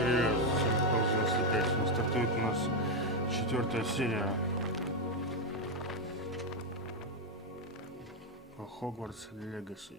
Привет, всем ползунок 5. Стартует у нас 4-я серия по Hogwarts Legacy.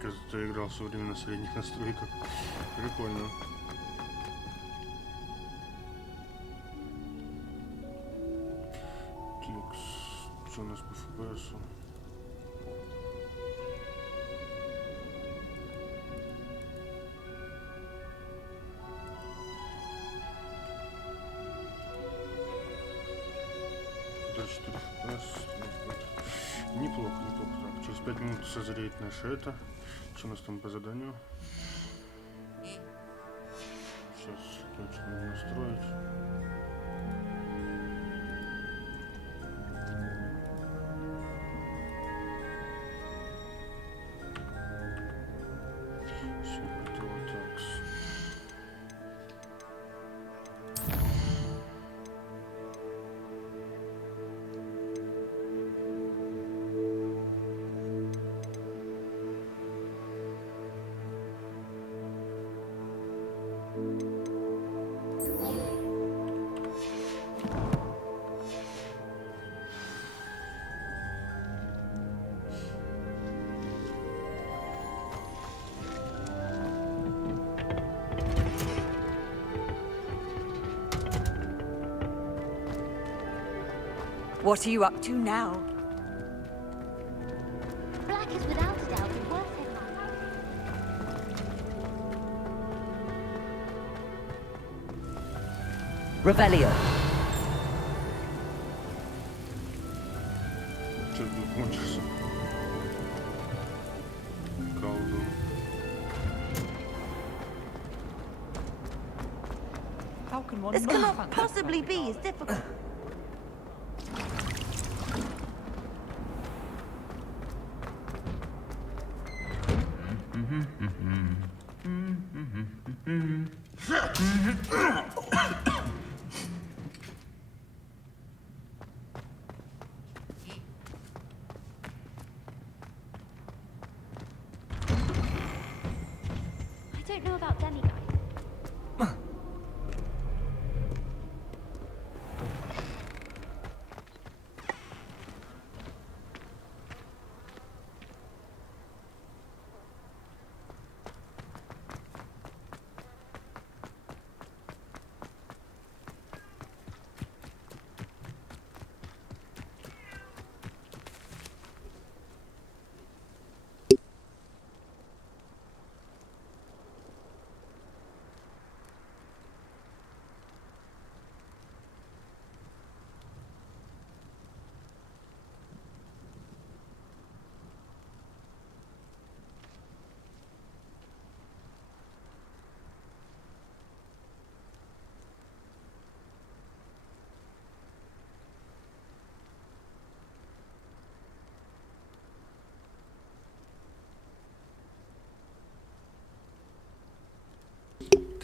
Кажется, я играл все время на средних настройках. Прикольно. Тикс. Что у нас по FPS? Неплохо. Так, через 5 минут созреет наше это. Что у нас там по заданию? Сейчас точно настроить. Все готово. Так. What are you up to now? Black is without a doubt the worst headline. Revelio. Что тут кончился? Колдун. How can one This not cannot function possibly be as difficult. I don't know about demigods.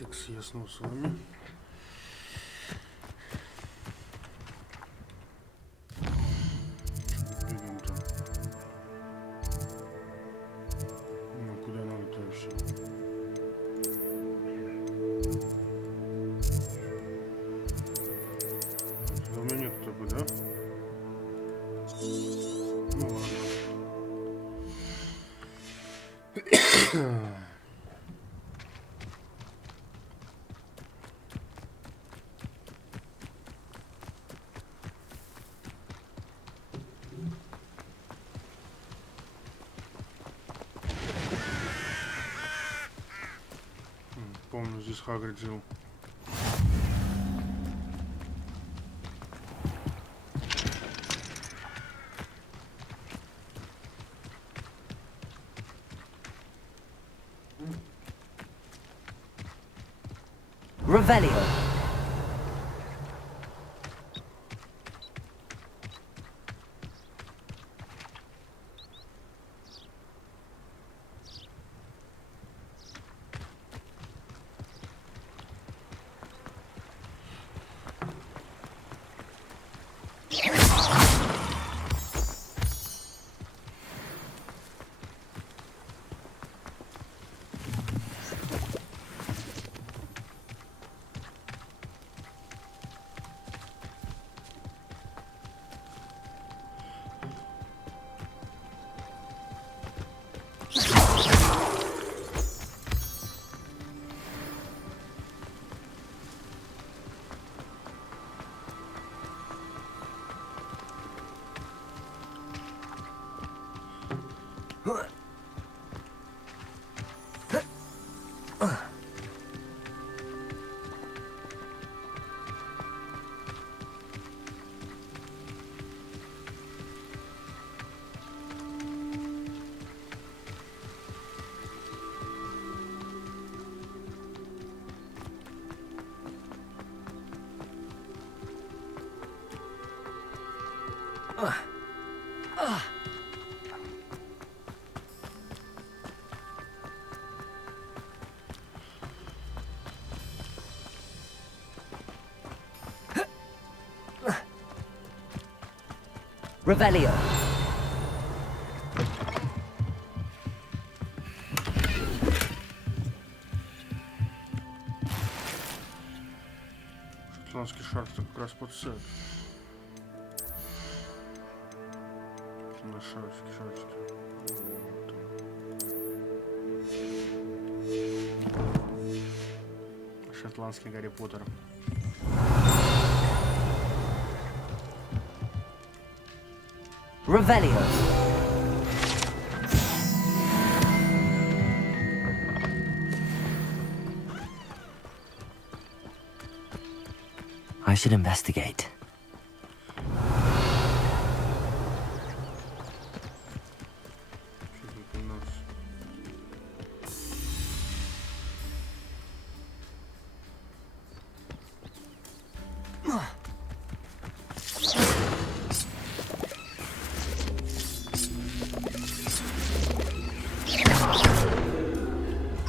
Так, ясно с вами. Бегаем-то. Ну, куда надо-то вообще? У меня нет такой, да? Ну ладно. Помню, здесь Хагрид жил. Revelio. Revelio. Шотландский шарф-то как раз под сет. На шарфике. Вот. Шотландский Гарри Поттер. Revelio. I should investigate. Что тут у нас?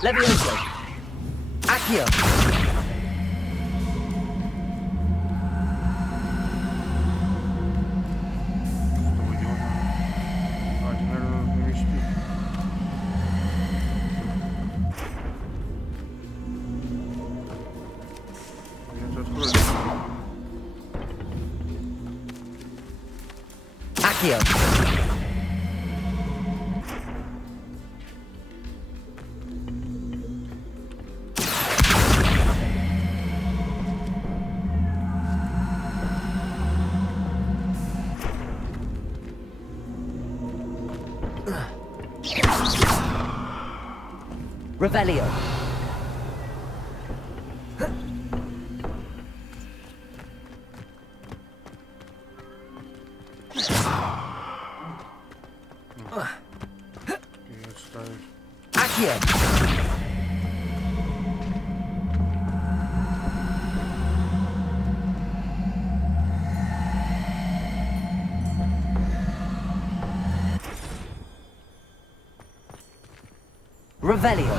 Levioso. Accio. Что мы делаем? А, ты, наверное, не спит. Это откроется. Accio. Revelio. И отставить. Accio. Revelio.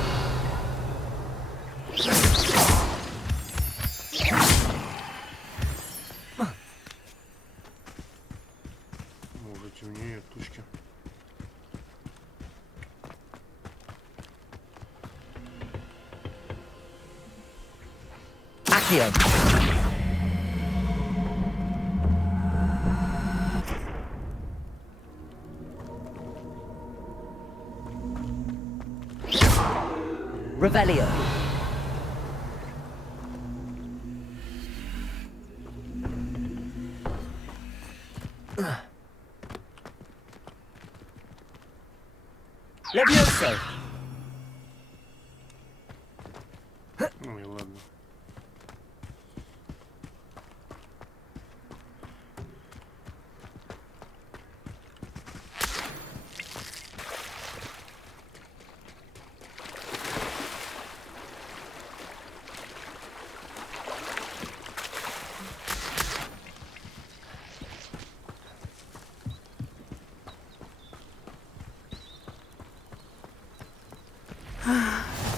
Accio. Revelio. Levioso. Ну и ладно.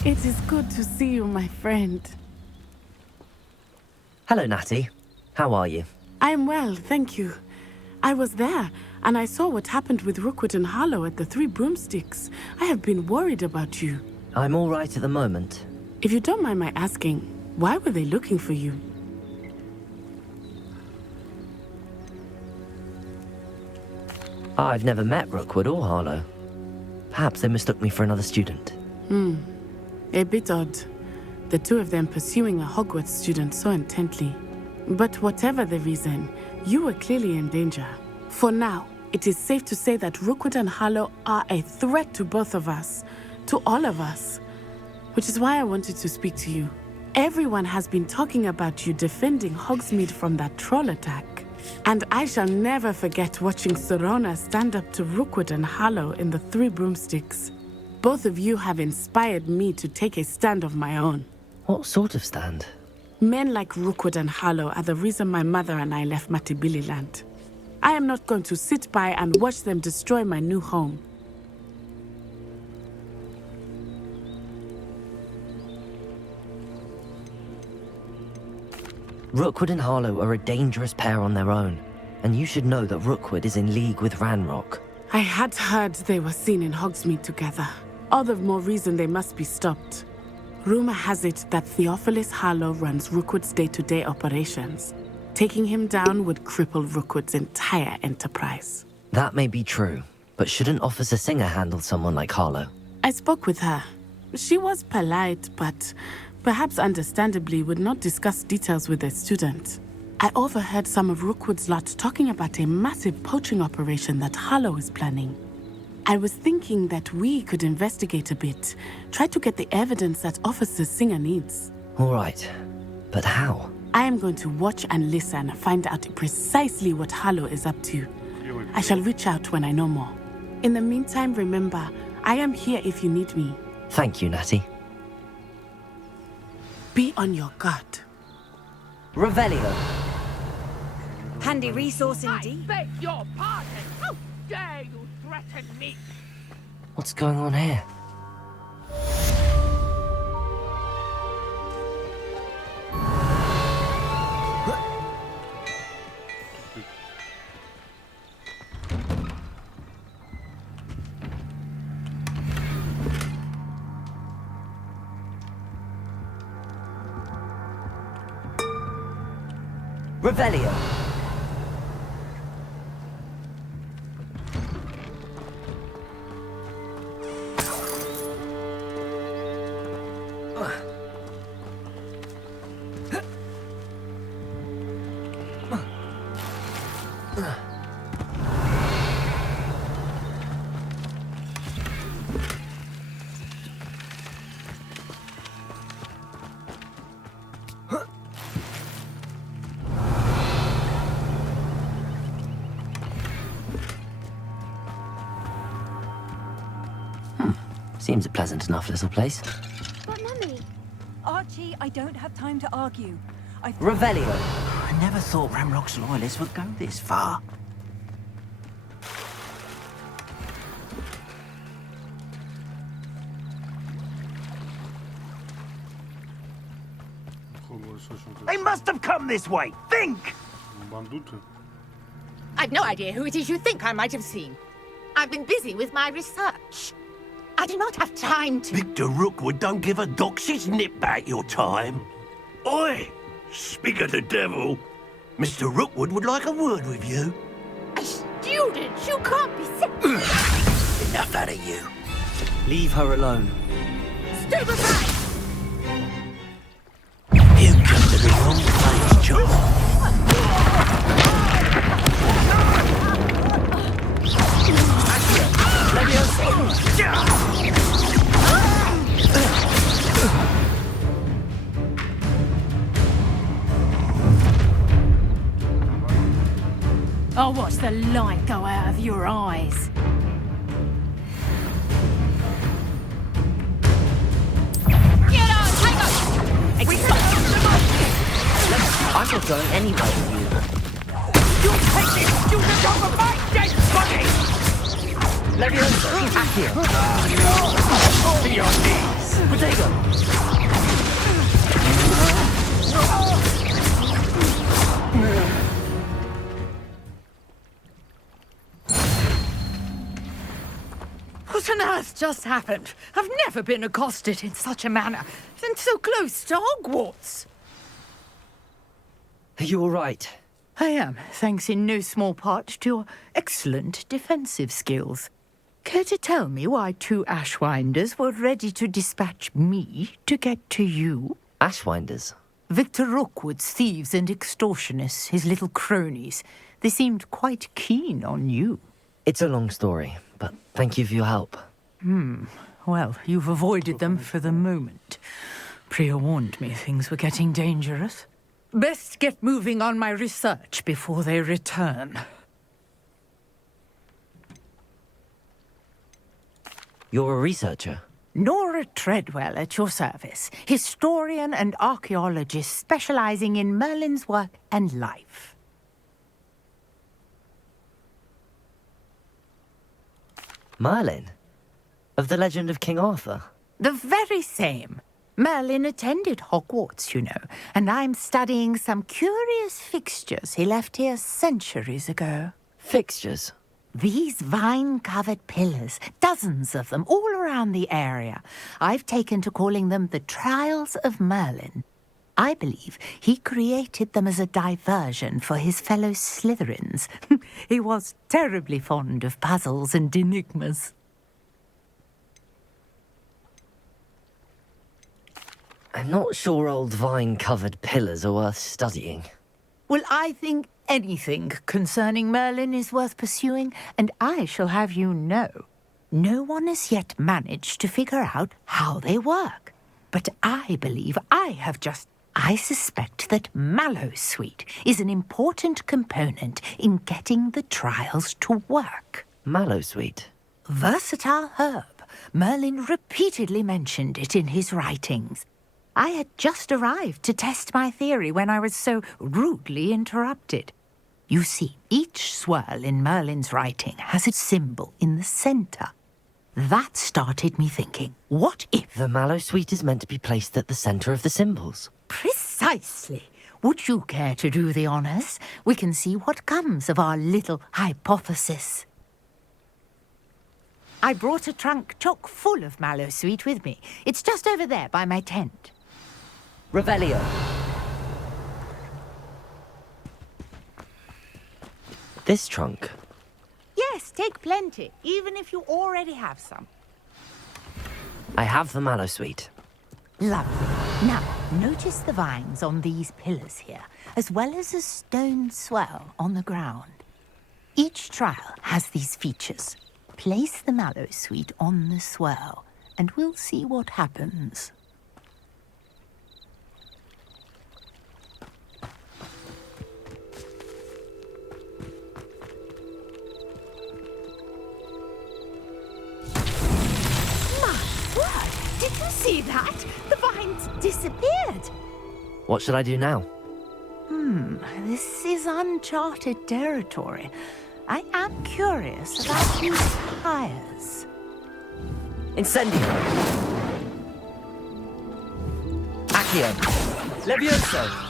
It is good to see you, my friend. Hello, Natty. How are you? I am well, thank you. I was there, and I saw what happened with Rookwood and Harlow at the Three Broomsticks. I have been worried about you. I'm all right at the moment. If you don't mind my asking, why were they looking for you? I've never met Rookwood or Harlow. Perhaps they mistook me for another student. A bit odd. The two of them pursuing a Hogwarts student so intently. But whatever the reason, you were clearly in danger. For now, it is safe to say that Rookwood and Harlow are a threat to both of us. To all of us. Which is why I wanted to speak to you. Everyone has been talking about you defending Hogsmeade from that troll attack. And I shall never forget watching Serona stand up to Rookwood and Harlow in the Three Broomsticks. Both of you have inspired me to take a stand of my own. What sort of stand? Men like Rookwood and Harlow are the reason my mother and I left Matibililand. I am not going to sit by and watch them destroy my new home. Rookwood and Harlow are a dangerous pair on their own, and you should know that Rookwood is in league with Ranrock. I had heard they were seen in Hogsmeade together. All the more reason they must be stopped. Rumor has it that Theophilus Harlow runs Rookwood's day-to-day operations. Taking him down would cripple Rookwood's entire enterprise. That may be true, but shouldn't Officer Singer handle someone like Harlow? I spoke with her. She was polite, but perhaps understandably would not discuss details with a student. I overheard some of Rookwood's lot talking about a massive poaching operation that Harlow is planning. I was thinking that we could investigate a bit, try to get the evidence that Officer Singer needs. All right, but how? I am going to watch and listen, find out precisely what Harlow is up to. I shall reach out when I know more. In the meantime, remember, I am here if you need me. Thank you, Natty. Be on your guard. Revelio. Handy resource indeed. Beg your pardon! How dare you threaten me? What's going on here? Revelio. Seems a pleasant enough little place. But Mummy, Archie, I don't have time to argue. Revelio. I never thought Ranrock's loyalists would go this far. Hogwarts очень They must have come this way. Think! бандуты. I've no idea who it is you think I might have seen. I've been busy with my research. I do not have time to... Victor Rookwood don't give a doxy's nip back your time. Oi! Speak of the devil. Mr. Rookwood would like a word with you. A student? You can't be Enough out of you. Leave her alone. Stupefy! You come to the wrong place, John. I'll watch the light go out of your eyes. Get on, take us! I'm not going anywhere with you. You take this student over my dead body! Leviosa, Accio. To your knees. Potato. What on earth just happened? I've never been accosted in such a manner, and so close to Hogwarts. Are you all right? I am, thanks in no small part to your excellent defensive skills. Care to tell me why 2 Ashwinders were ready to dispatch me to get to you? Ashwinders. Victor Rookwood's thieves and extortionists, his little cronies. They seemed quite keen on you. It's a long story, but thank you for your help. Well, you've avoided them for the moment. Priya warned me things were getting dangerous. Best get moving on my research before they return. You're a researcher? Nora Treadwell at your service, historian and archaeologist specializing in Merlin's work and life. Merlin? Of the legend of King Arthur? The very same. Merlin attended Hogwarts, you know, and I'm studying some curious fixtures he left here centuries ago. Fixtures? These vine-covered pillars, dozens of them, all around the area. I've taken to calling them the Trials of Merlin. I believe he created them as a diversion for his fellow Slytherins. He was terribly fond of puzzles and enigmas. I'm not sure old vine-covered pillars are worth studying. Well, I think anything concerning Merlin is worth pursuing, and I shall have you know, no one has yet managed to figure out how they work. But I believe I suspect that Mallowsweet is an important component in getting the trials to work. Mallowsweet? Versatile herb. Merlin repeatedly mentioned it in his writings. I had just arrived to test my theory when I was so rudely interrupted. You see, each swirl in Merlin's writing has a symbol in the center. That started me thinking, what if... The Mallowsweet is meant to be placed at the center of the symbols. Precisely. Would you care to do the honors? We can see what comes of our little hypothesis. I brought a trunk chock full of Mallowsweet with me. It's just over there by my tent. Revelio. This trunk? Yes, take plenty, even if you already have some. I have the Mallowsweet. Lovely. Now, notice the vines on these pillars here, as well as a stone swell on the ground. Each trial has these features. Place the Mallowsweet on the swell, and we'll see what happens. Did you see that? The vines disappeared. What should I do now? This is uncharted territory. I am curious about these hires. Incendio. Accio. Levioso.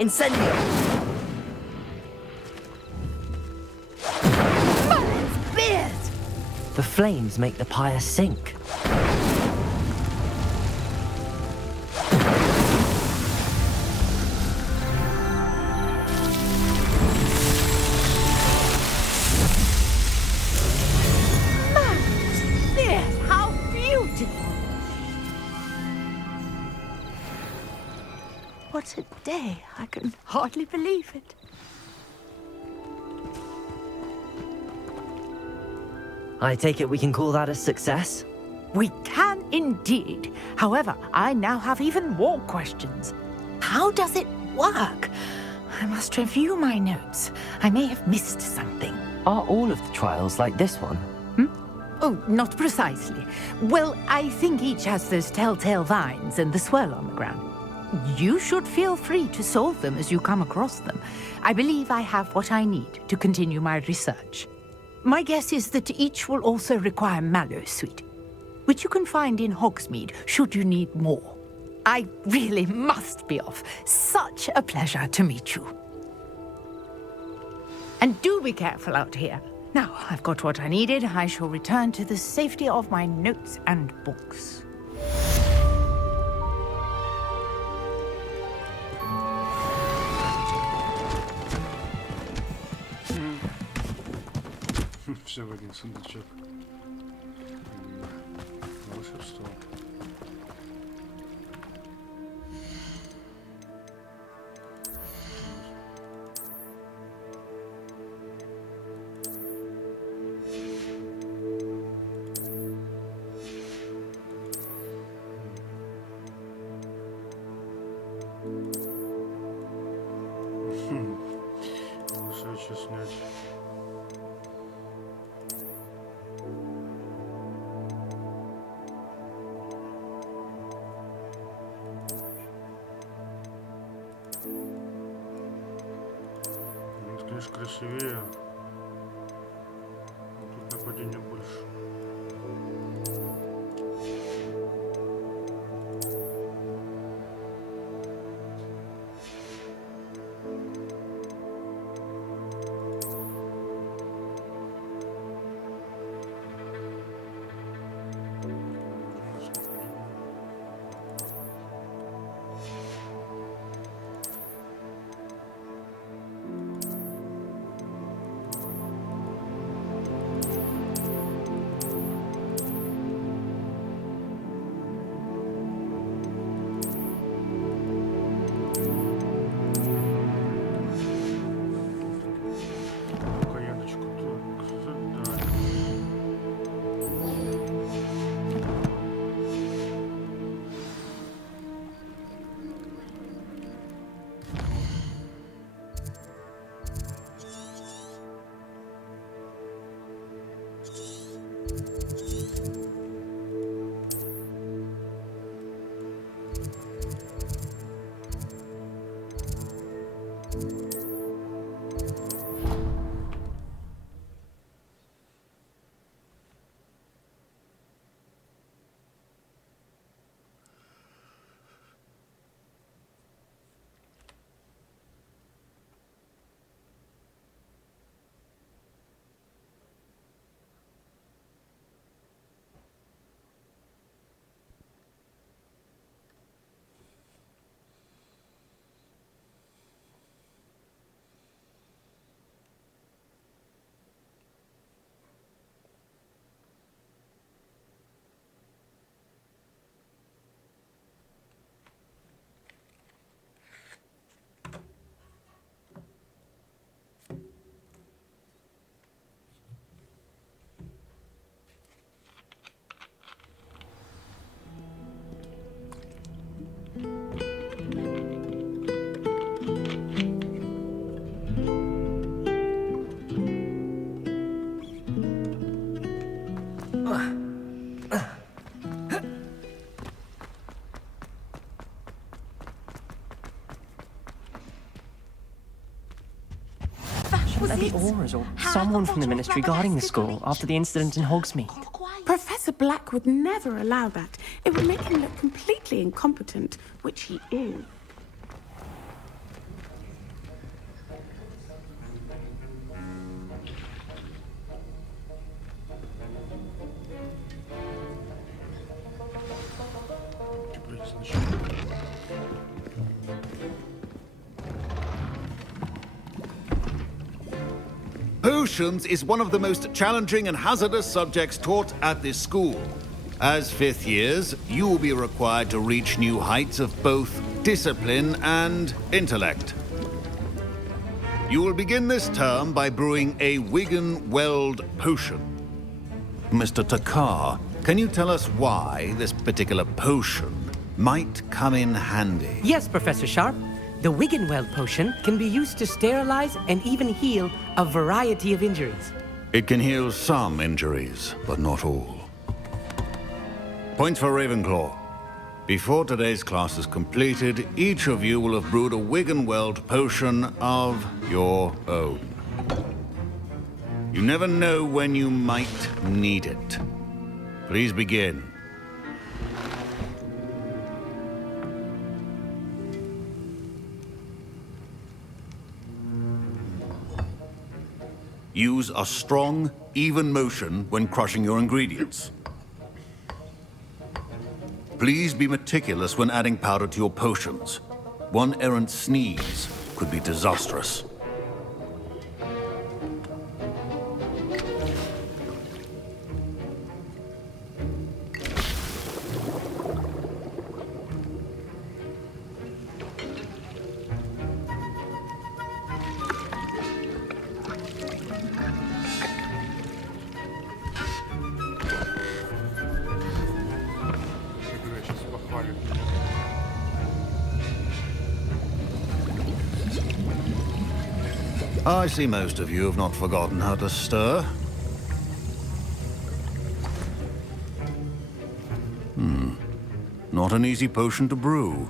Incendio! Merlin's beard! The flames make the pyre sink. Merlin's beard! How beautiful! What a day! I can hardly believe it. I take it we can call that a success? We can indeed. However, I now have even more questions. How does it work? I must review my notes. I may have missed something. Are all of the trials like this one? Oh, not precisely. Well, I think each has those telltale vines and the swirl on the ground. You should feel free to solve them as you come across them. I believe I have what I need to continue my research. My guess is that each will also require Mallowsweet, which you can find in Hogsmeade should you need more. I really must be off. Such a pleasure to meet you. And do be careful out here. Now, I've got what I needed. I shall return to the safety of my notes and books. Все в один сундучок. Волшебство. Лучше снять. Это, конечно, красивее. Но тут нападения больше. There be auras or someone from the Ministry guarding the school after the incident in Hogsmeade. Professor Black would never allow that. It would make him look completely incompetent, which he is. сначала. Potions is one of the most challenging and hazardous subjects taught at this school. As fifth years, you will be required to reach new heights of both discipline and intellect. You will begin this term by brewing a Wigan-Weld potion. Mr. Takar, can you tell us why this particular potion might come in handy? Yes, Professor Sharp. The Wigan-Weld potion can be used to sterilize and even heal a variety of injuries. It can heal some injuries, but not all. Points for Ravenclaw. Before today's class is completed, each of you will have brewed a Wigan-Weld potion of your own. You never know when you might need it. Please begin. Use a strong, even motion when crushing your ingredients. Please be meticulous when adding powder to your potions. One errant sneeze could be disastrous. Сейчас похвалит меня. I see most of you have not forgotten how to stir. Not an easy potion to brew.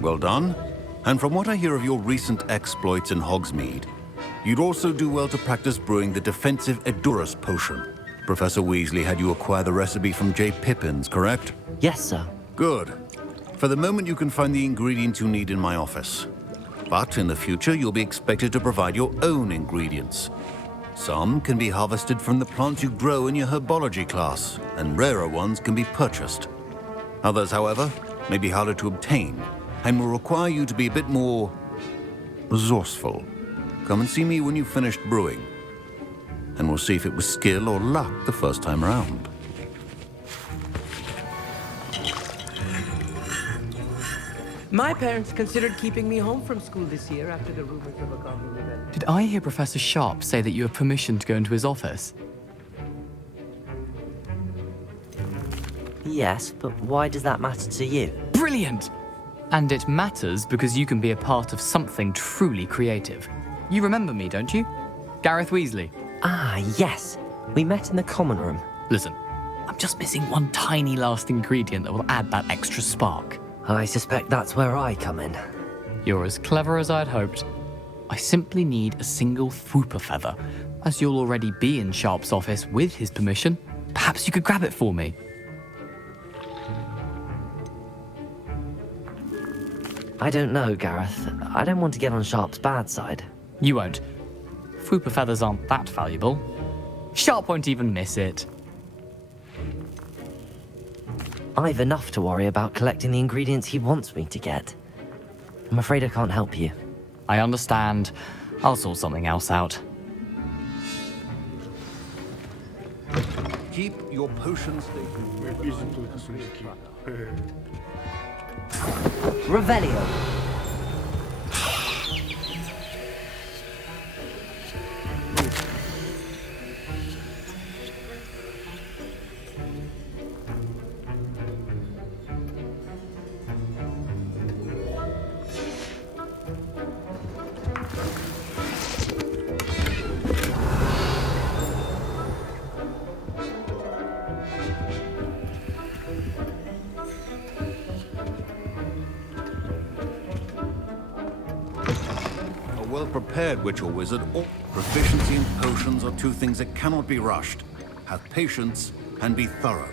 Well done. And from what I hear of your recent exploits in Hogsmeade, you'd also do well to practice brewing the defensive Edurus potion. Professor Weasley had you acquire the recipe from J. Pippin's, correct? Yes, sir. Good. For the moment, you can find the ingredients you need in my office. But in the future, you'll be expected to provide your own ingredients. Some can be harvested from the plants you grow in your herbology class, and rarer ones can be purchased. Others, however, may be harder to obtain, and will require you to be a bit more resourceful. Come and see me when you've finished brewing, and we'll see if it was skill or luck the first time around. My parents considered keeping me home from school this year after the rumors of a goblin event. Did I hear Professor Sharp say that you have permission to go into his office? Yes, but why does that matter to you? Brilliant! And it matters because you can be a part of something truly creative. You remember me, don't you? Gareth Weasley. Ah, yes. We met in the common room. Listen, I'm just missing one tiny last ingredient that will add that extra spark. I suspect that's where I come in. You're as clever as I'd hoped. I simply need a single Fwooper feather. As you'll already be in Sharp's office with his permission, perhaps you could grab it for me. I don't know, Gareth. I don't want to get on Sharp's bad side. You won't. Fwooper feathers aren't that valuable. Sharp won't even miss it. I've enough to worry about collecting the ingredients he wants me to get. I'm afraid I can't help you. I understand. I'll sort something else out. Keep your potions safe. Мы пиздим только сундуки. Revelio. Well-prepared witch or wizard, or proficiency in potions are two things that cannot be rushed. Have patience and be thorough.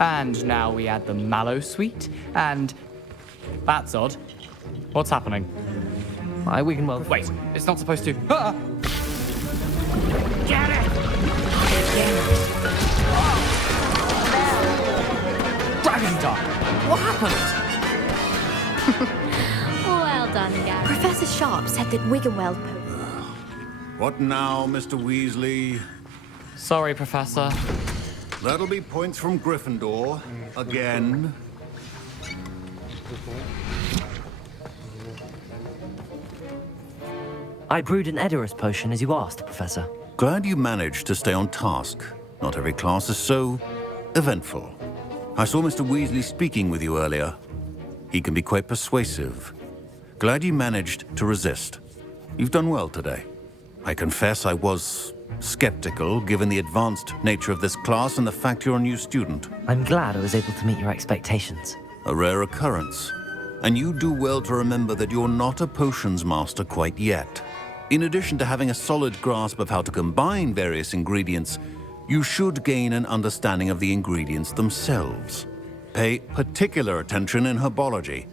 And now we add the mallow sweet, and... That's odd. What's happening? My Wiggenweld... Wait, it's not supposed to... Ah! Get it! Dragon Duck! What happened? Well done, Gary. Professor Sharp said that Wiggenweld... What now, Mr. Weasley? Sorry, Professor. That'll be points from Gryffindor. Again. I brewed an Edorus potion as you asked, Professor. Glad you managed to stay on task. Not every class is so eventful. I saw Mr. Weasley speaking with you earlier. He can be quite persuasive. Glad you managed to resist. You've done well today. I confess I was skeptical, given the advanced nature of this class and the fact you're a new student. I'm glad I was able to meet your expectations. A rare occurrence. And you do well to remember that you're not a potions master quite yet. In addition to having a solid grasp of how to combine various ingredients, you should gain an understanding of the ingredients themselves. Pay particular attention in herbology.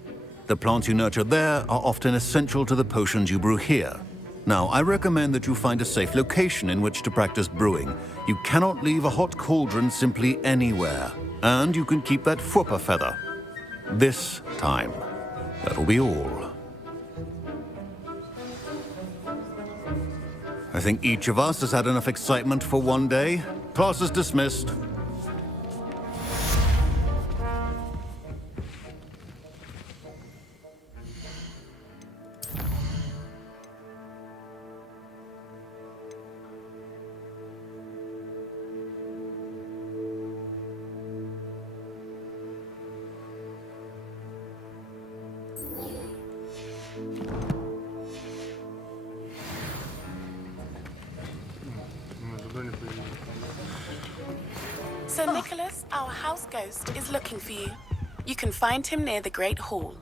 The plants you nurture there are often essential to the potions you brew here. Now, I recommend that you find a safe location in which to practice brewing. You cannot leave a hot cauldron simply anywhere. And you can keep that Fwooper feather. This time. That'll be all. I think each of us has had enough excitement for one day. Class is dismissed. Sir Nicholas, our house ghost, is looking for you. You can find him near the Great Hall.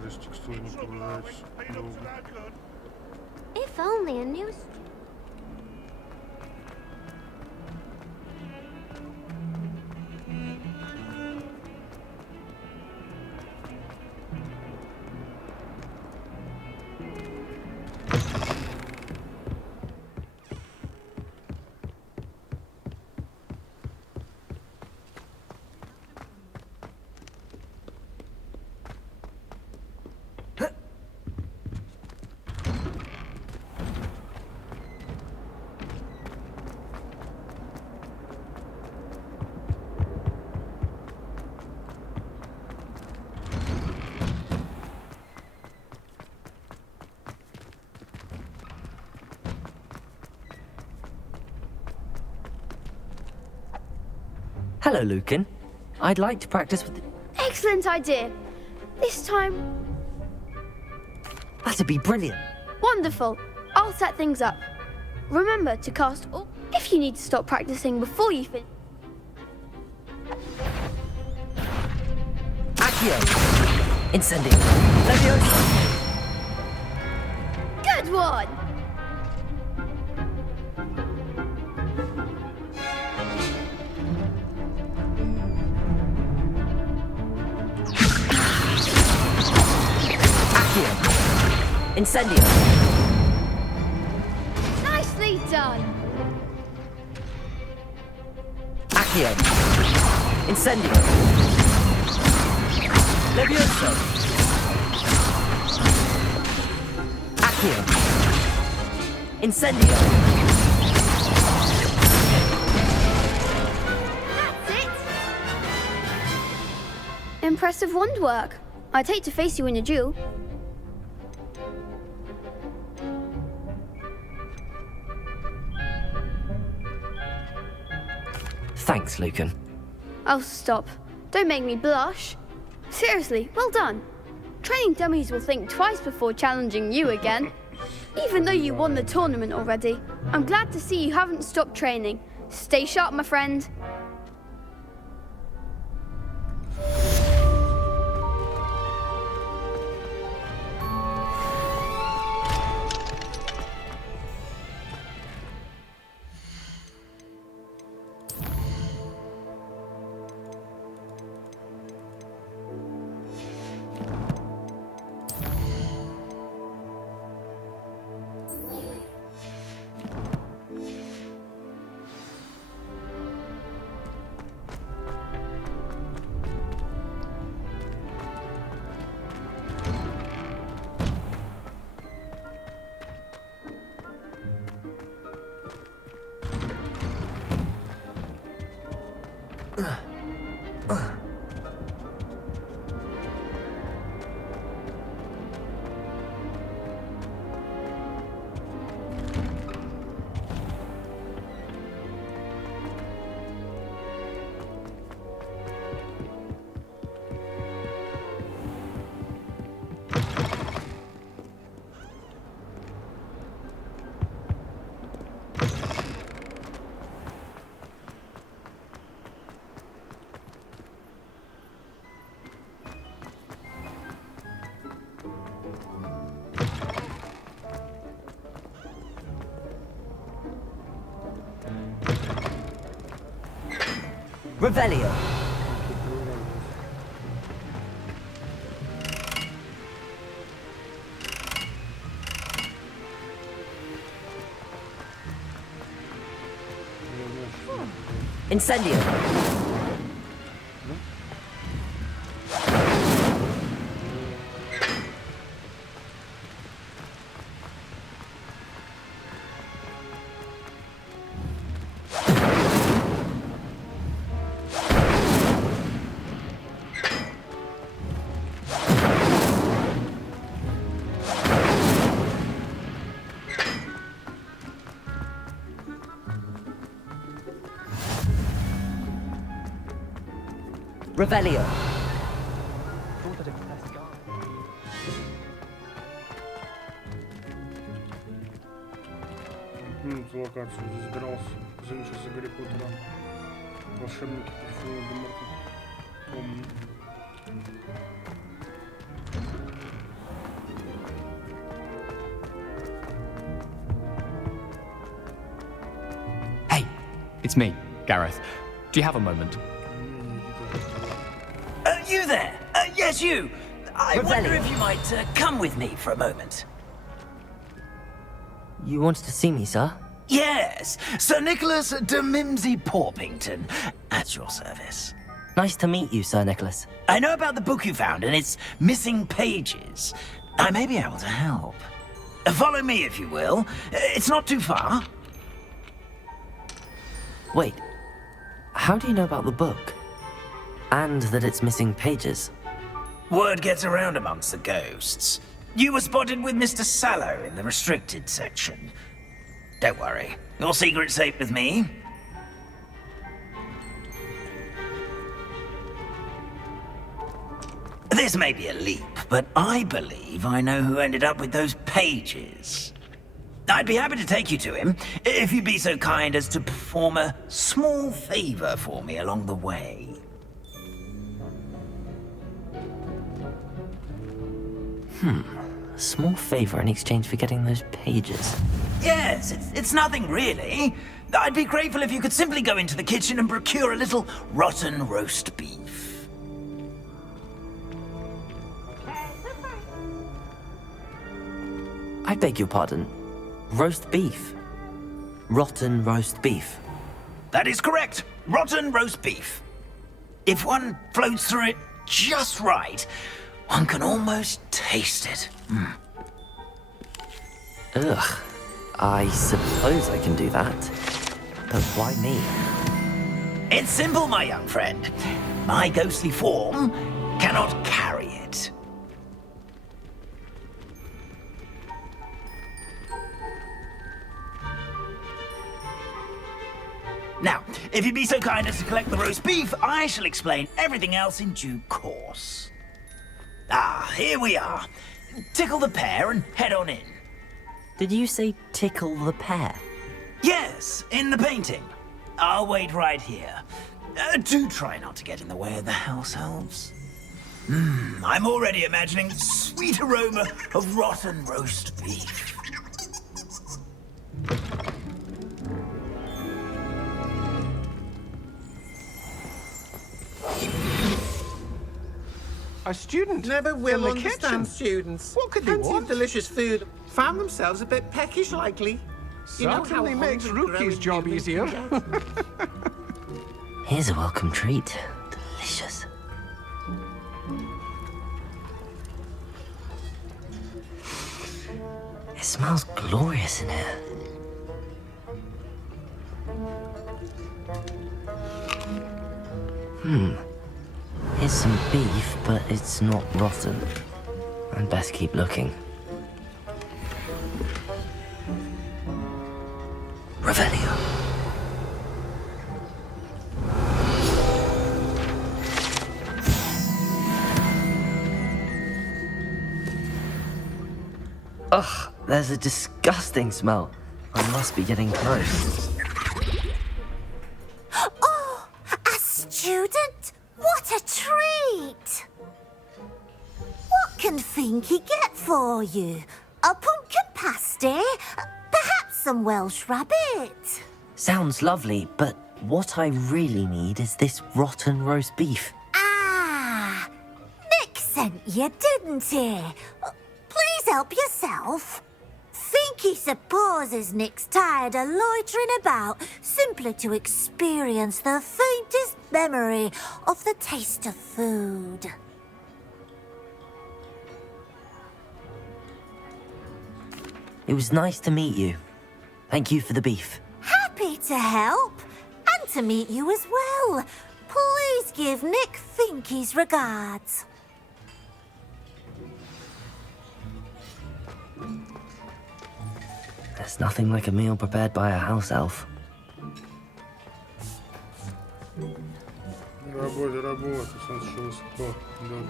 Здесь текстура не погружается долго. If only a new... Hello, Lucan. I'd like to practice with... Excellent idea. This time... That'd be brilliant. Wonderful. I'll set things up. Remember to cast all... If you need to stop practicing before you finish... Accio! Incendio! Leviosa! Good one! Incendio! Nicely done! Accio! Incendio! Levioso! Accio! Incendio! That's it! Impressive wand work. I'd hate to face you in a duel. Thanks, Lucan. Oh, stop. Don't make me blush. Seriously, well done. Training dummies will think twice before challenging you again. Even though you won the tournament already, I'm glad to see you haven't stopped training. Stay sharp, my friend. Revelio. Incendio. Revelio. Эту локацию здесь забирался. Замечался Гарри Поттера. Волшебники Волдеморта. Помню. Hey, it's me, Gareth. Do you have a moment? You there? Yes, you. I wonder if you might come with me for a moment. You wanted to see me, sir? Yes, Sir Nicholas de Mimsy Porpington, at your service. Nice to meet you, Sir Nicholas. I know about the book you found and its missing pages. I may be able to help. Follow me, if you will. It's not too far. Wait, how do you know about the book? And that it's missing pages? Word gets around amongst the ghosts. You were spotted with Mr. Sallow in the restricted section. Don't worry, your secret's safe with me. This may be a leap, but I believe I know who ended up with those pages. I'd be happy to take you to him, if you'd be so kind as to perform a small favor for me along the way. A small favor in exchange for getting those pages. Yes, it's nothing really. I'd be grateful if you could simply go into the kitchen and procure a little rotten roast beef. I beg your pardon. Roast beef. Rotten roast beef. That is correct. Rotten roast beef. If one floats through it just right, one can almost taste it. Ugh. I suppose I can do that. But why me? It's simple, my young friend. My ghostly form cannot carry it. Now, if you'd be so kind as to collect the roast beef, I shall explain everything else in due course. Ah, here we are. Tickle the pear and head on in. Did you say tickle the pear? Yes, in the painting. I'll wait right here. Do try not to get in the way of the house elves. I'm already imagining the sweet aroma of rotten roast beef. A student Never will in the understand kitchen. students. What could they Plenty want? of delicious food. Found themselves a bit peckish likely. You know how Certainly makes hungry Rookie's growing job humans easier. can get. Here's a welcome treat. Delicious. It smells glorious in here. Here's some beef, but it's not rotten. I'd best keep looking. Revelio. Ugh, there's a disgusting smell. I must be getting close. Oh, a student? What a treat! What can Finky get for you? A pumpkin pasty? Perhaps some Welsh rabbit? Sounds lovely, but what I really need is this rotten roast beef. Ah, Nick sent you, didn't he? Please help yourself. Finky supposes Nick's tired of loitering about simply to experience the faintest memory of the taste of food. It was nice to meet you. Thank you for the beef. Happy to help, and to meet you as well. Please give Nick Finky's regards. There's nothing like a meal prepared by a house elf. Работа, работа. Солнце еще высоко. Добро.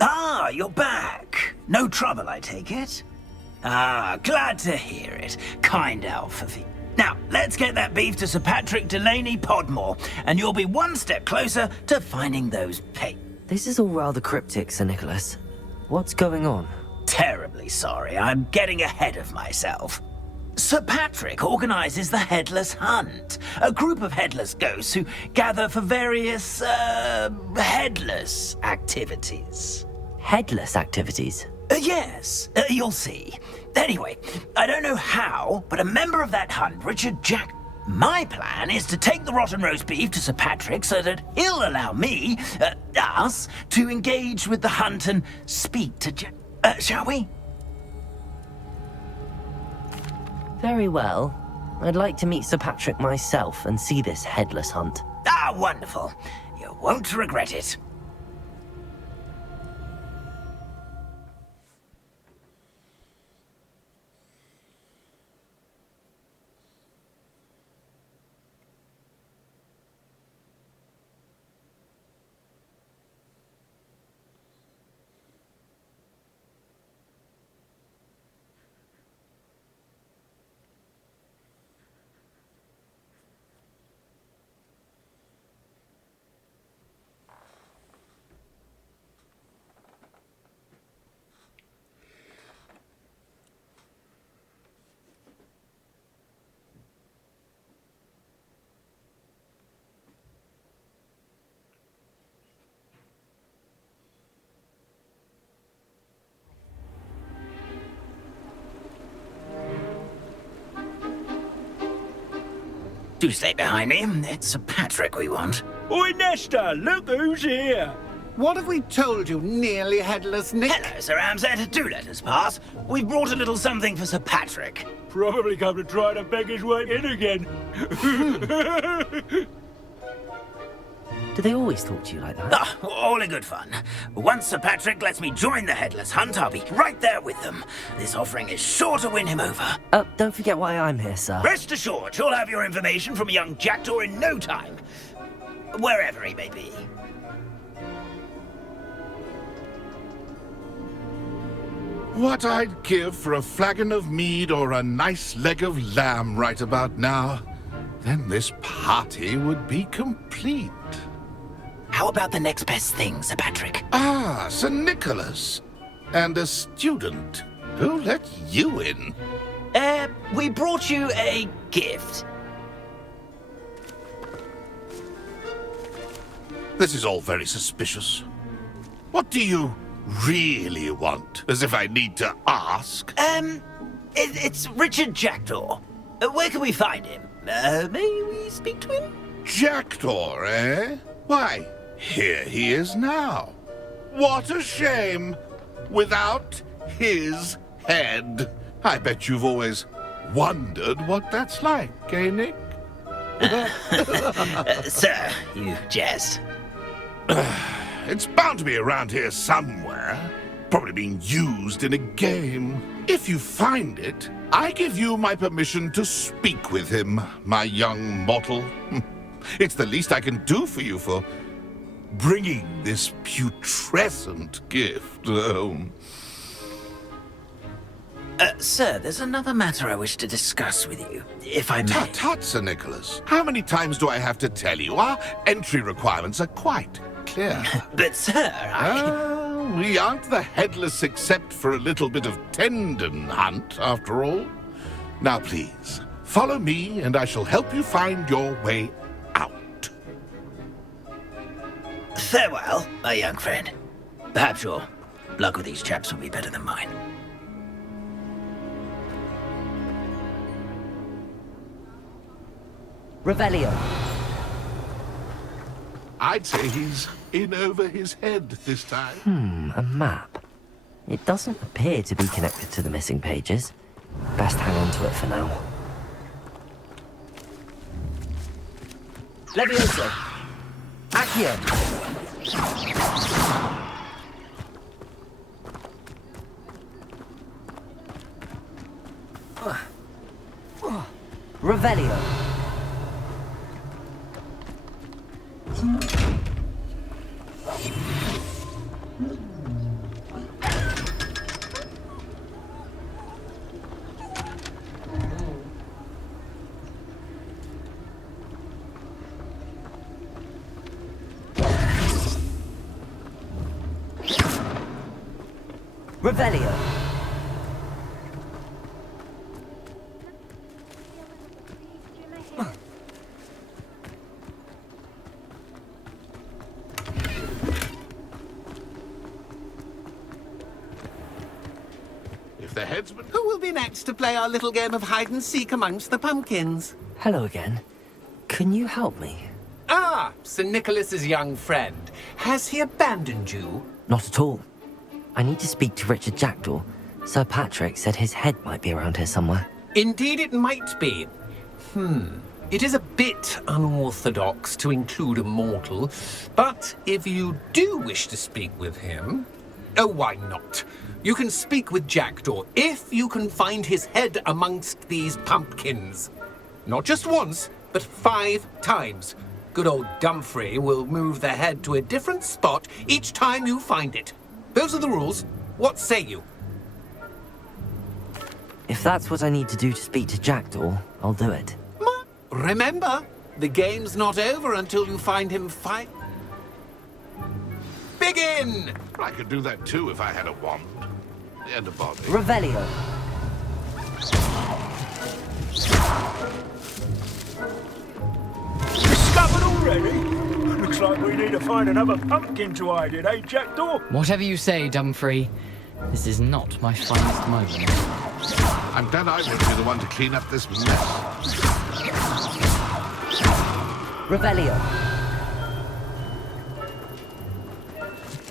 Ah, you're back. No trouble, I take it? Ah, glad to hear it. Kind elf of you. Now, let's get that beef to Sir Patrick Delaney Podmore, and you'll be one step closer to finding those This is all rather cryptic, Sir Nicholas. What's going on? Terribly sorry, I'm getting ahead of myself. Sir Patrick organizes the Headless Hunt, a group of headless ghosts who gather for various, headless activities. Headless activities? Yes, you'll see. Anyway, I don't know how, but a member of that hunt, Richard Jack... My plan is to take the rotten roast beef to Sir Patrick so that he'll allow me, us, to engage with the hunt and speak to Jack... shall we? Very well. I'd like to meet Sir Patrick myself and see this headless hunt. Ah, wonderful. You won't regret it. Do stay behind me. It's Sir Patrick we want. Oi, Nesta, look who's here. What have we told you, nearly headless Nick? Hello, Sir Ramsett. Do let us pass. We've brought a little something for Sir Patrick. Probably come to try to beg his way in again. Do they always talk to you like that? Ah, all in good fun. Once Sir Patrick lets me join the Headless Hunt, I'll be right there with them. This offering is sure to win him over. Don't forget why I'm here, sir. Rest assured, you'll have your information from a young jackdaw in no time. Wherever he may be. What I'd give for a flagon of mead or a nice leg of lamb right about now. Then this party would be complete. How about the next best thing, Sir Patrick? Ah, Sir Nicholas. And a student. Who let you in? We brought you a gift. This is all very suspicious. What do you really want? As if I need to ask. It's Richard Jackdaw. Where can we find him? May we speak to him? Jackdaw, eh? Why, here he is now. What a shame. Without his head. I bet you've always wondered what that's like, eh, Nick? Sir, you jest. It's bound to be around here somewhere. Probably being used in a game. If you find it, I give you my permission to speak with him, my young mortal. It's the least I can do for you for bringing this putrescent gift home. Sir, there's another matter I wish to discuss with you, if I may. Tut, tut, Sir Nicholas. How many times do I have to tell you? Our entry requirements are quite clear. But, sir, we aren't the headless except for a little bit of tendon hunt, after all. Now, please, follow me, and I shall help you find your way out. Farewell, my young friend. Perhaps your luck with these chaps will be better than mine. Revelio. I'd say he's in over his head this time. A map. It doesn't appear to be connected to the missing pages. Best hang on to it for now. Levioso. Accio. Revelio. Revelio. If the headsman... Who will be next to play our little game of hide-and-seek amongst the pumpkins? Hello again. Can you help me? Ah, Sir Nicholas's young friend. Has he abandoned you? Not at all. I need to speak to Richard Jackdaw. Sir Patrick said his head might be around here somewhere. Indeed it might be. It is a bit unorthodox to include a mortal, but if you do wish to speak with him... Oh, why not? You can speak with Jackdaw if you can find his head amongst these pumpkins. Not just once, but 5 times. Good old Dumfrey will move the head to a different spot each time you find it. Those are the rules. What say you? If that's what I need to do to speak to Jackdaw, I'll do it. Remember, the game's not over until you find him Begin! I could do that too if I had a wand. And a body. Revelio. Discovered already? Looks like we need to find another pumpkin to hide in, eh, Jackdaw? Whatever you say, Dumfrey. This is not my finest moment. I'm glad I won't be the one to clean up this mess. Revelio.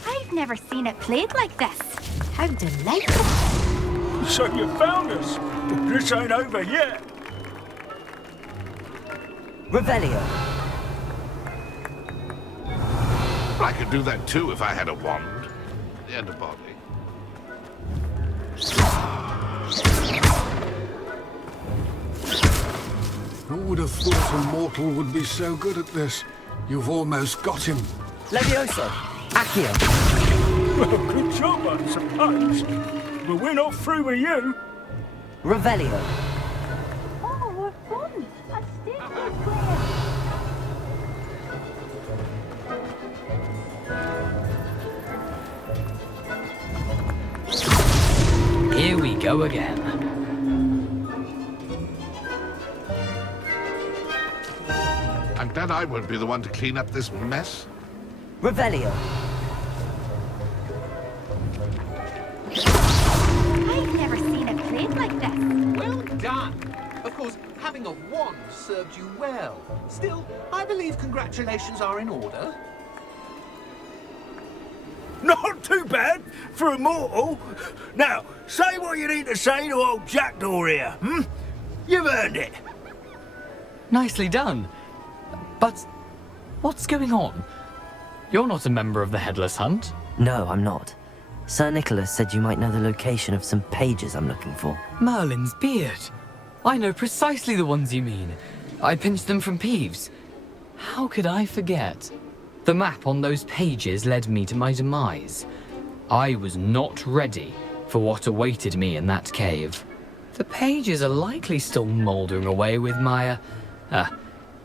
I've never seen it played like this. How delightful. So you found us. This ain't over yet. Revelio. I could do that too if I had a wand. And a body. Who would have thought a mortal would be so good at this? You've almost got him. Levioso. Accio. Well, good job, I suppose. but we're not through with you. Revelio. Oh, we're fun. A stick Here we go again. I'm glad I won't be the one to clean up this mess. Revelio. I've never seen a plate like this. Well done. Of course, having a wand served you well. Still, I believe congratulations are in order. Not too bad for a mortal. Now, say what you need to say to old Jackdaw here, hmm? You've earned it. Nicely done. But what's going on? You're not a member of the Headless Hunt. No, I'm not. Sir Nicholas said you might know the location of some pages I'm looking for. Merlin's beard. I know precisely the ones you mean. I pinched them from Peeves. How could I forget? The map on those pages led me to my demise. I was not ready for what awaited me in that cave. The pages are likely still mouldering away with my,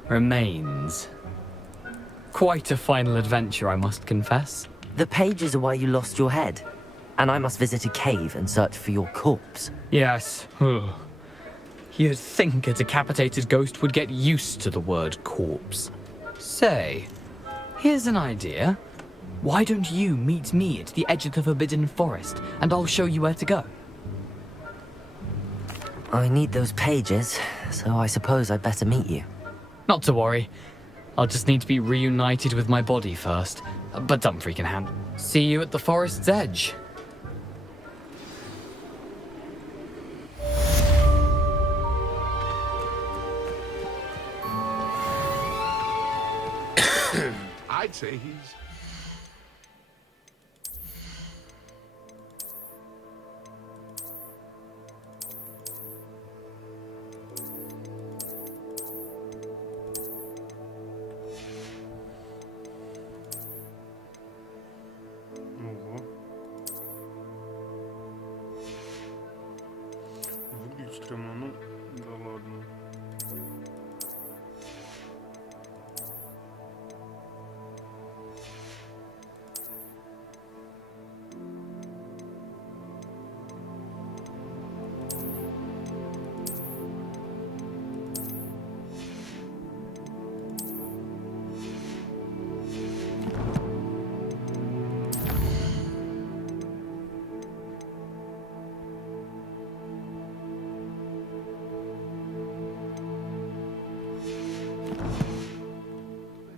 remains. Quite a final adventure, I must confess. The pages are why you lost your head, and I must visit a cave and search for your corpse. Yes. You'd think a decapitated ghost would get used to the word corpse. Say, here's an idea. Why don't you meet me at the edge of the Forbidden Forest, and I'll show you where to go? I need those pages, so I suppose I'd better meet you. Not to worry. I'll just need to be reunited with my body first. But Dumfrey can handle. See you at the forest's edge. I'd say he's... Ого. Выглядит стрёмно, ну да ладно.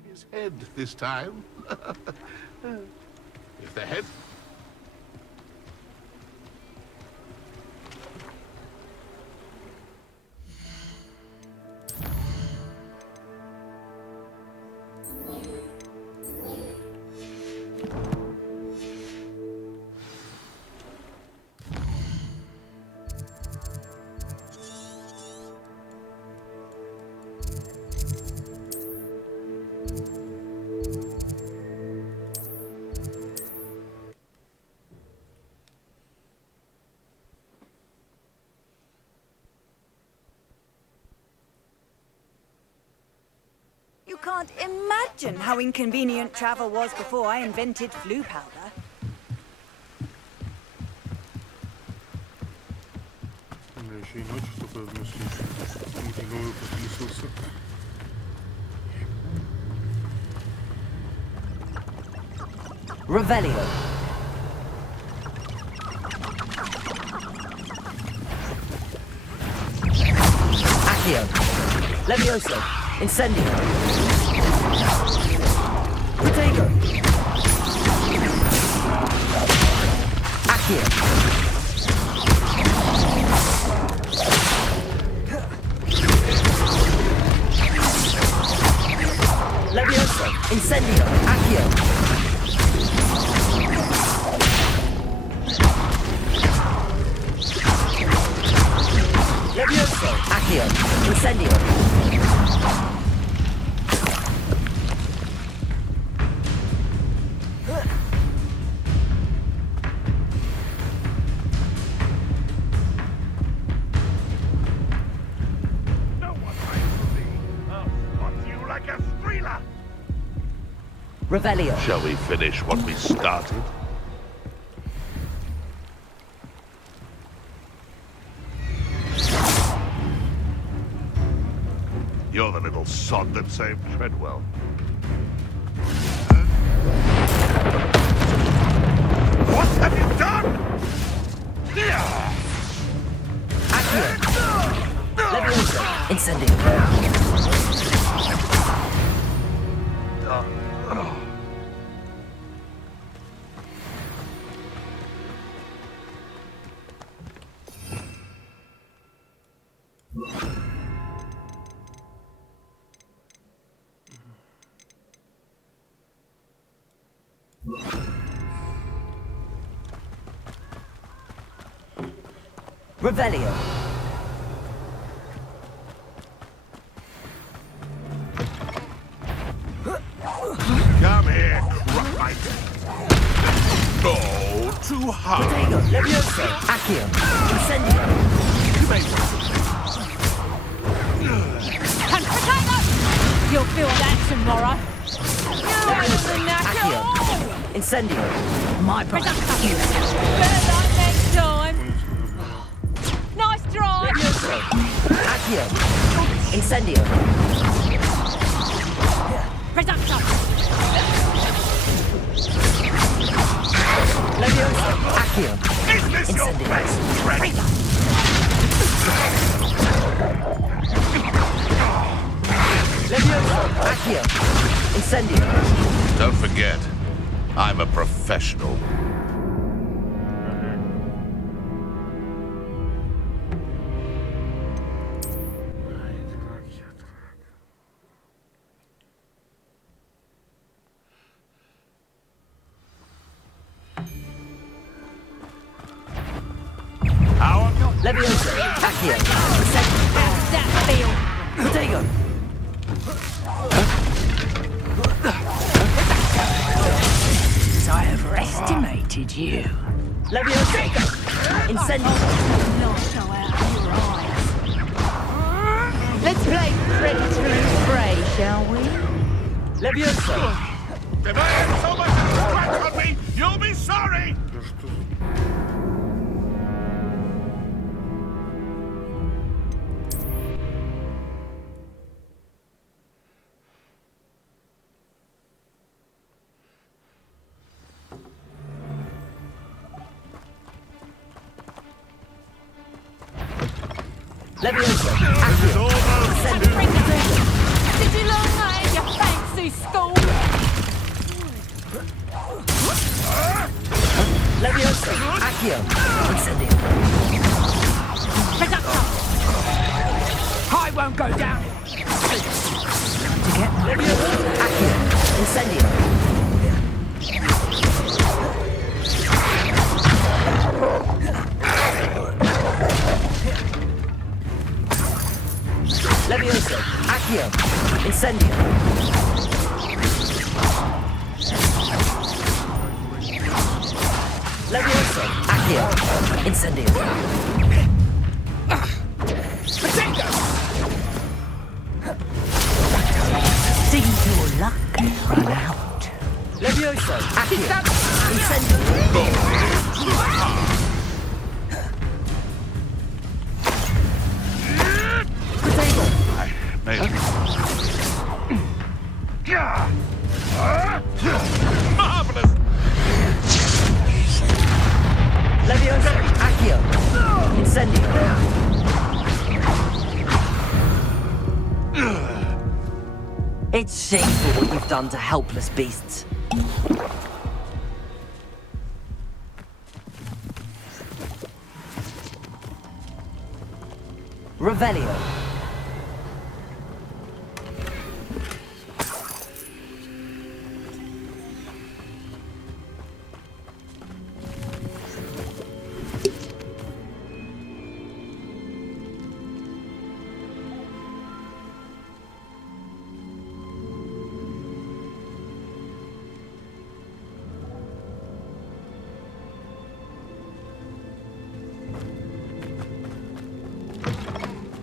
His head this time. If the head... You can't imagine how inconvenient travel was before I invented flu powder. Бля, еще и ночью столько мыслей. Где выпуск лесился. Revelio. Accio. Levioso. Incendio. Protego. Accio. Levioso. Incendio. Accio. Levioso. Accio. Incendio. Revelio. Shall we finish what we started? You're the little sod that saved Treadwell. What have you done? Accio. Leviosa. Incendio. Revelio. Come here, Crockmite. Oh, too hard. Protego. Leviosa. Accio. Incendio. You may You'll feel that tomorrow. Accio. Incendio. My brother. Better luck next time. Nice drive. Accio. Incendio. Reducto. Leviosa. Accio. Is this your best friend? Leviosa. Accio. Incendio. Don't forget, I'm a professional. Leviosa. Accio. Incendio. How's that feel? Protego. I overestimated you. Leviosa. Incendio. Not show out your eyes. Let's play predator and prey, shall we? Leviosa. If I had so much as a scratch on me, you'll be sorry! Leviosa. Accio. Incendio. Did you learn that in your fancy school? Leviosa. Accio. Incendio. Reducto. I won't go down. Leviosa. Accio. Incendio. Leviosa. Accio. Incendio. Leviosa. Accio. Incendio. Seems your luck has run out. Leviosa. Accio. Incendio. Marvelous! Leviosa. Accio. Incendio. It's shameful what you've done to helpless beasts. Revelio.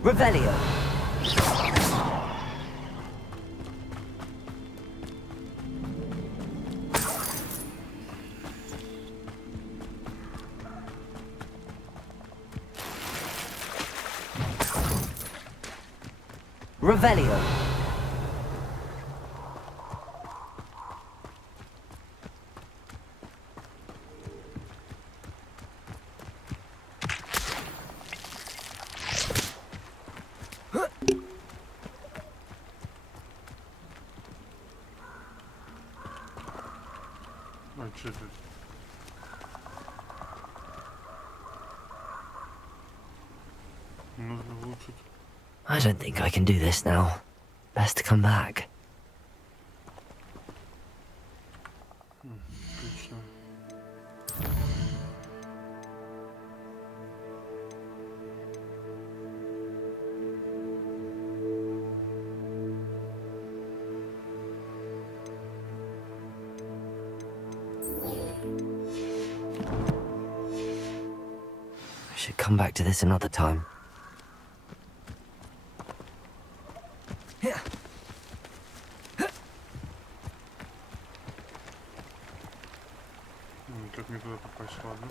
Revelio. Revelio. А что тут? Нужно выучить. I don't think I can do this now. Best come back. Отлично. I should come back to this another time. Как мне туда попасть, ладно?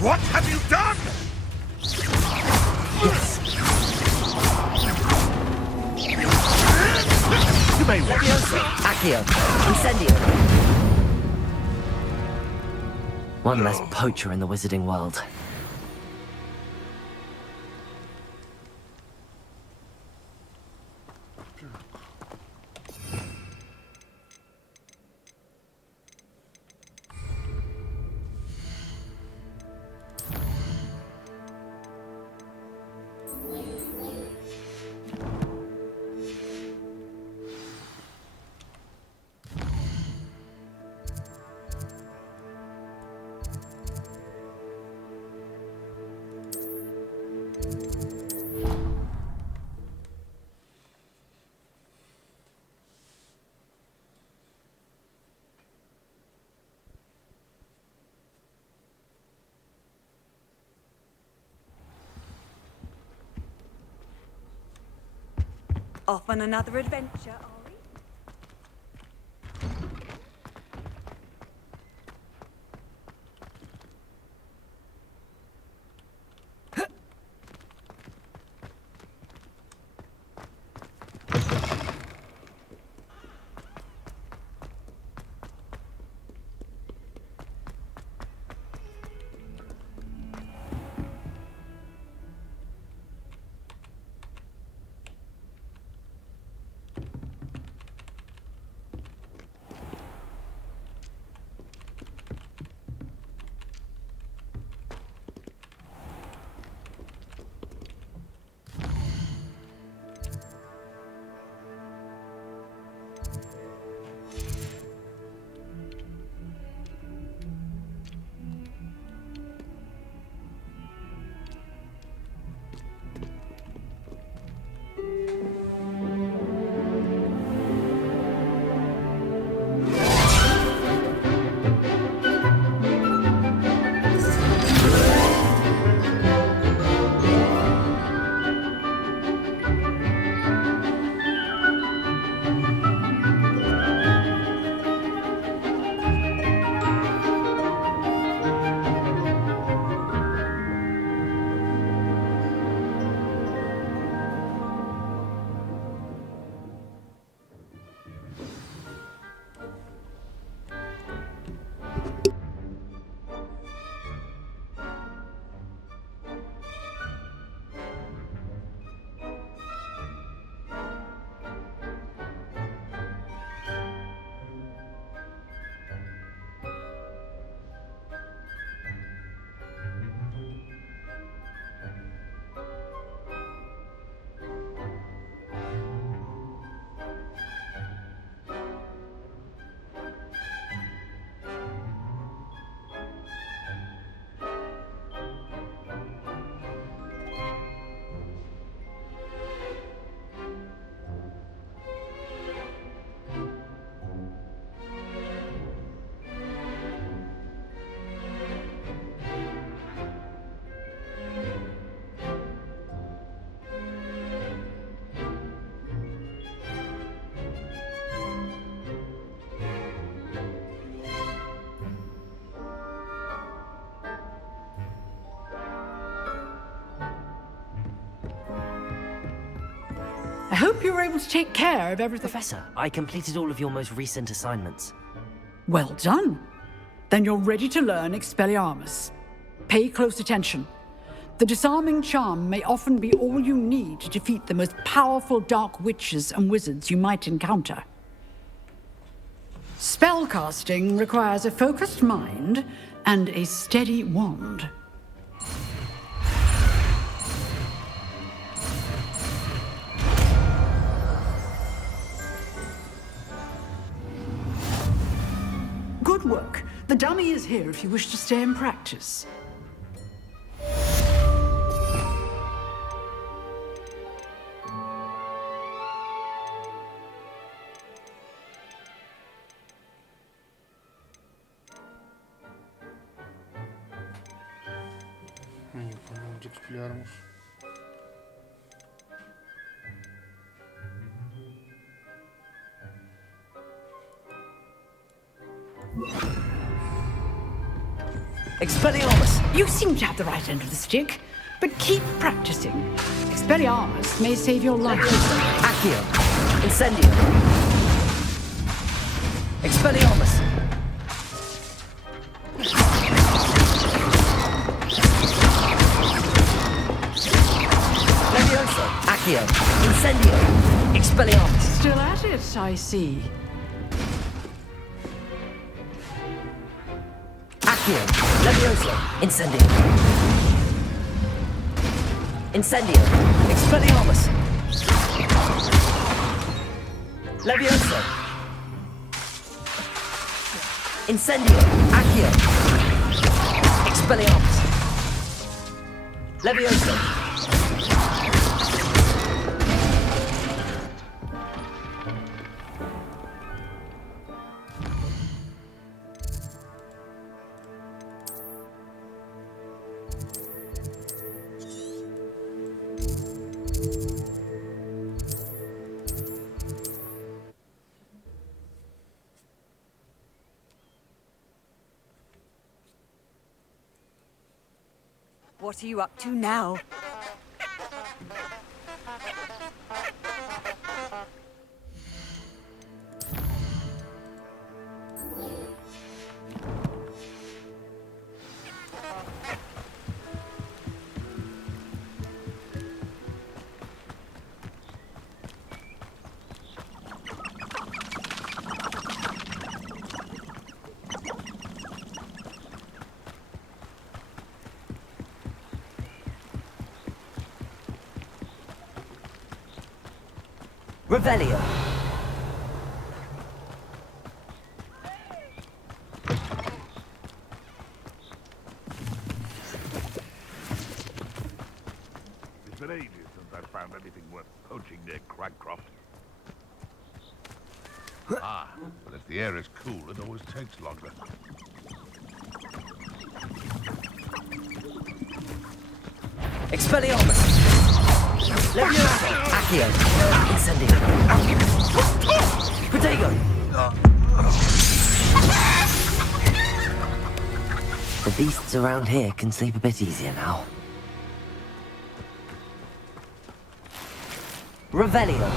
What have you done? You may Accio. Incendio. One less poacher in the wizarding world. Off on another adventure, are we? hope you were able to take care of everything. Professor, I completed all of your most recent assignments. Well done. Then you're ready to learn Expelliarmus. Pay close attention. The disarming charm may often be all you need to defeat the most powerful dark witches and wizards you might encounter. Spellcasting requires a focused mind and a steady wand. Good work. The dummy is here if you wish to stay and practice. Не понял, где Экспеллиармус. Expelliarmus! You seem to have the right end of the stick, but keep practicing. Expelliarmus may save your life. Accio! Incendio! Expelliarmus! Levioso! Accio! Incendio! Expelliarmus! Still at it, I see. Accio! Levioso! Incendio! Incendio! Expelliarmus! Levioso! Incendio! Accio! Expelliarmus! Levioso! What are you up to now? Revelio! It's been ages since I found anything worth poaching near Cragcroft. But if the air is cool, it always takes longer. Expelliarmus! Levioso! Accio! Incendio! Protego! The beasts around here can sleep a bit easier now. Revelio!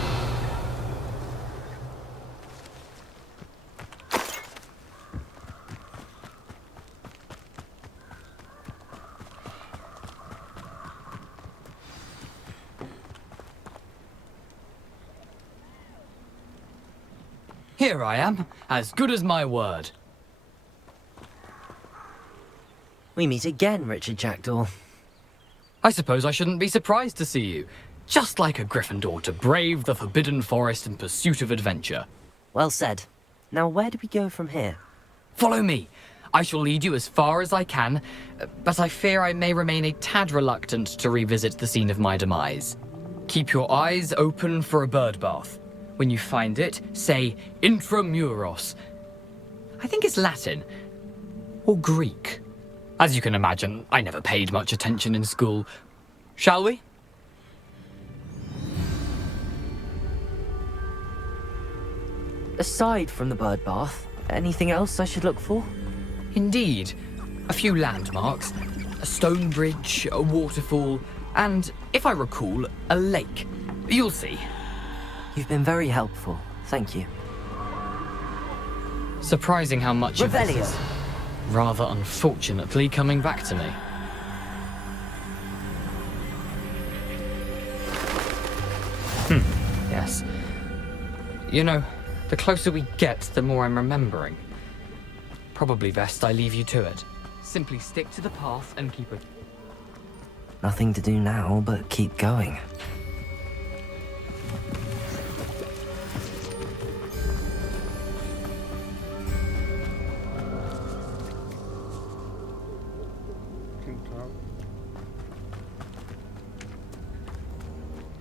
Here I am, as good as my word. We meet again, Richard Jackdaw. I suppose I shouldn't be surprised to see you. Just like a Gryffindor to brave the Forbidden Forest in pursuit of adventure. Well said. Now where do we go from here? Follow me. I shall lead you as far as I can, but I fear I may remain a tad reluctant to revisit the scene of my demise. Keep your eyes open for a bird bath. When you find it, say intramuros. I think it's Latin. Or Greek. As you can imagine, I never paid much attention in school. Shall we? Aside from the bird bath, anything else I should look for? Indeed. A few landmarks. A stone bridge, a waterfall, and, if I recall, a lake. You'll see. You've been very helpful. Thank you. Surprising how much of this Revelio. is rather unfortunately coming back to me. Yes. You know, the closer we get, the more I'm remembering. Probably best I leave you to it. Simply stick to the path and keep it. Nothing to do now but keep going.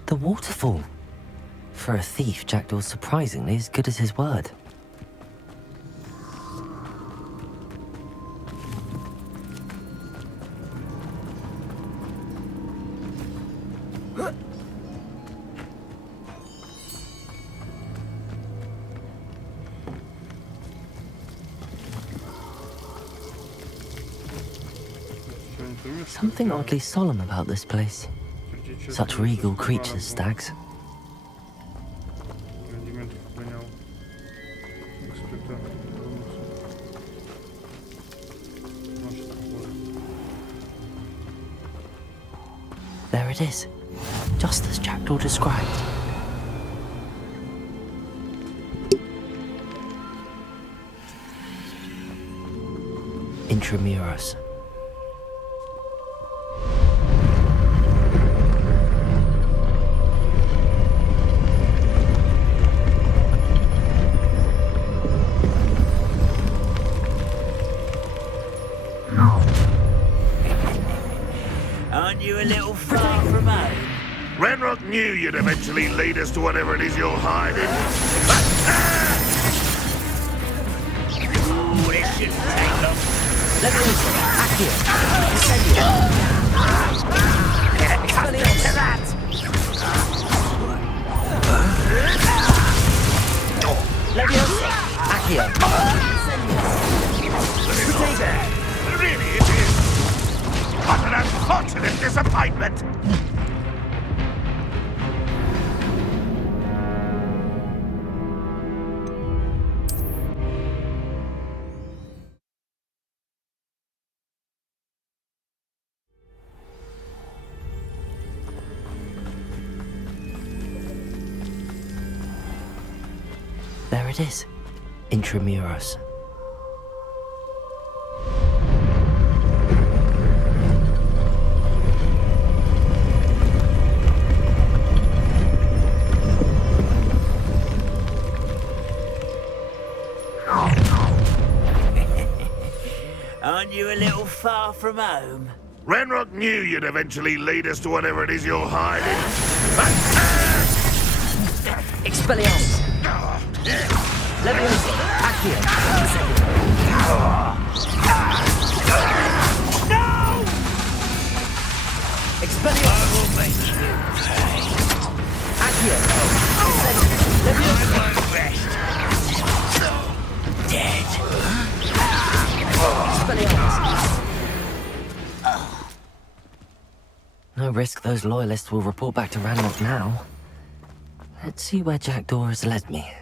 The waterfall. For a thief, Jackdaw's surprisingly as good as his word. Something oddly solemn about this place. Such regal creatures, stags. There it is, just as Jackdaw described. Intramuros. Aren't you a little far from home? Renrock knew you'd eventually lead us to whatever it is you're hiding. Ooh, this shouldn't take long. Cut into that! Really, it is. What an unfortunate disappointment! There it is, Intramuros. Aren't you a little far from home? Renrock knew you'd eventually lead us to whatever it is you're hiding. Expelliarmus! Leviosa! Accio! No! Expelliarmus! I will make you pay. Accio! Leviosa! Rest. Dead. Expelliarmus! No risk those loyalists will report back to Ranrock now. Let's see where Jackdaw has led me.